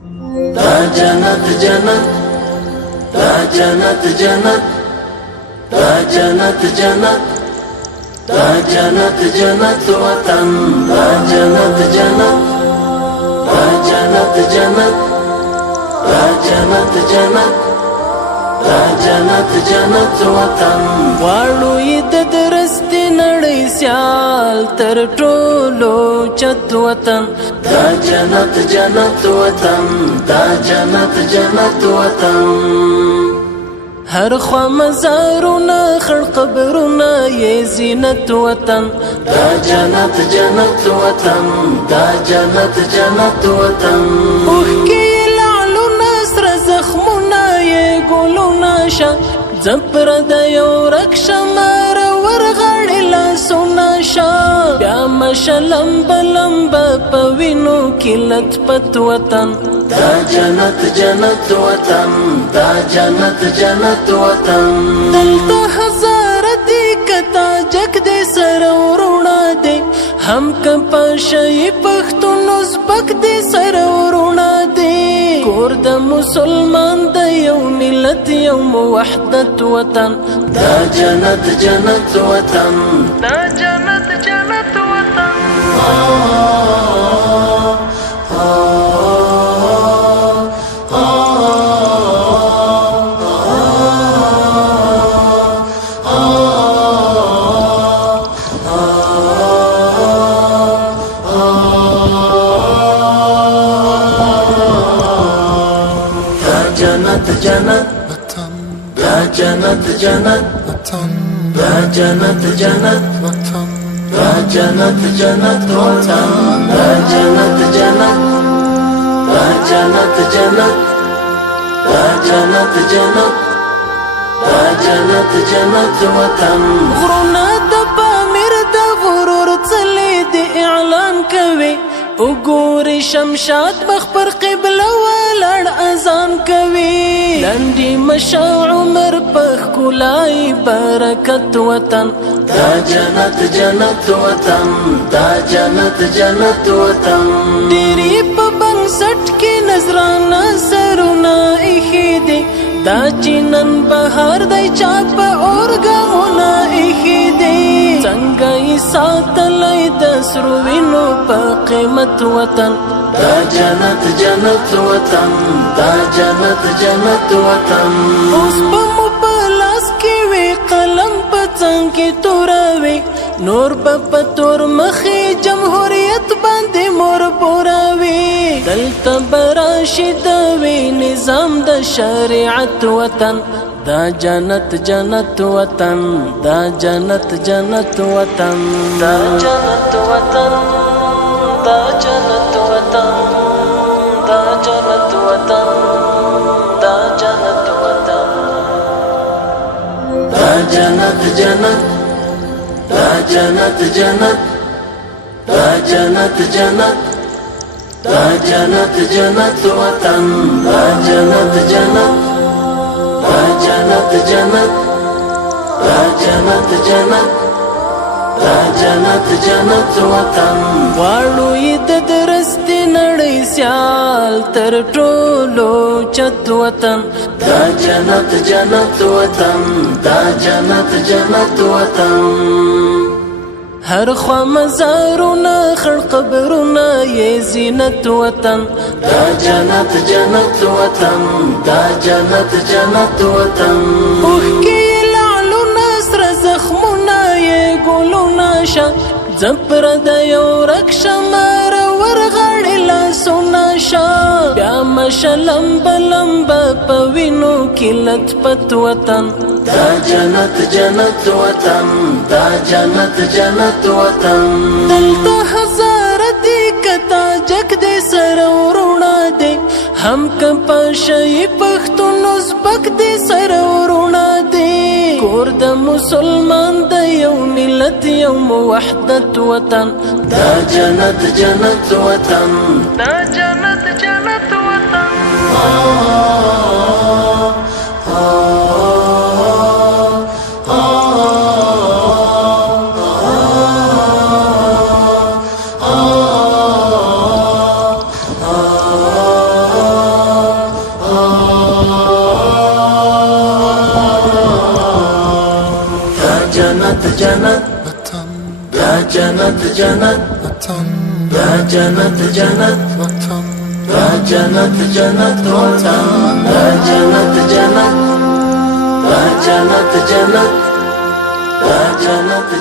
دا جنت جنت، دا جنت جنت، دا جنت جنت، دا جنت جنت وطن، دا جنت جنت، دا جنت جنت، دا جنت جنت، دا جنت جنت وطن. واړو یې د درستې نړۍ سیال تر ټولو چت وطن، دا جنت جنت وطن، دا جنت جنت وطن. هر خوا مزارونه خړ قبرونه یې زینت وطن، دا جنت جنت وطن، دا جنت جنت وطن. اوښکې یې لعلونه سره زخمونه یې ګلونه شه، زپر د یو رک شمار ورغړې لاسونه شه. بیا مشه لمبه لمبه په وینو کې لت پت وطن، دا جنت جنت وطن، دا جنت جنت وطن. دلته هزاره دی کتا جک دی سره ورونه دی، هم که پاشی پښتون ازبک دی سره ورونه دی. کور د مسلمان د یو ملت یو موحدت وطن، دا جنت جنت وطن، دا جنت جنت وطن. جنت جنت وطن، دا جنت جنت وطن، دا جنت جنت وطن، دا جنت جنت وطن، دا جنت جنت، دا جنت جنت، دا جنت جنت، دا جنت جنت وطن. غرونه د پامیر د غرور څلې د اعلان کوي، وګوري شمشاد مخ پر قبله ولاړ اذان کوي. لنډي مشه عمر په ښکلای برکت وطن، دا جنت جنت وطن، دا جنت جنت وطن. ډېرې په بنسټ کې نظرانه سرونه ایښي دي، دا چې نن بهار دی چا په اورګامونه ایښي دي. څنګه یې ساتلی د سرو وینو په قیمت وطن، دا جنت جنت وطن، دا جنت جنت وطن. اوس به مو په لاس کې وي قلم په څنګ کې توروي، نور به په تور مخې جمهوریت باندې مور پوروي. دلته به راشي د وي نظام د شریعت وطن، دا جنت جنت وطن، دا جنت جنت وطن، دا جنت وطن، دا جنت وطن، دا جنت وطن، دا جنت وطن. دا جنت جنت، دا جنت جنت، دا جنت جنت، دا جنت جنت وطن، دا جنت جنت، دا جنت جنت، دا جنت جنت، دا جنت جنت وطن. واړو یې د درستې نړۍ سیال تر ټولو چت وطن، دا جنت جنت وطن، دا جنت جنت وطن. هر خوا مزارونه خړ قبرونه یې زینت وطن، دا جنت جنت وطن، دا جنت جنت وطن. اوښکې یې لعلونه سره زخمونه یې ګلونه شه، زپر د یو رک شمار ورغړې لاسونه شه. بیا مشه لمبه لمبه په وینو کې لت پت وطن، دا جنت جنت وطن، دا جنت جنت وطن. دلته هزاره دی کتا جک دی سره ورونه دی، هم که پاشی پښتون ازبک دی سره ورونه دی. کور د مسلمان د یو ملت یو موحدت وطن، دا جنت جنت وطن، دا جنت جنت وطن. जन्नत जन्नत वतन या जन्नत जन्नत वतन या जन्नत जन्नत वतन या जन्नत जन्नत वतन या जन्नत जन्नत या जन्नत जन्नत या जन्नत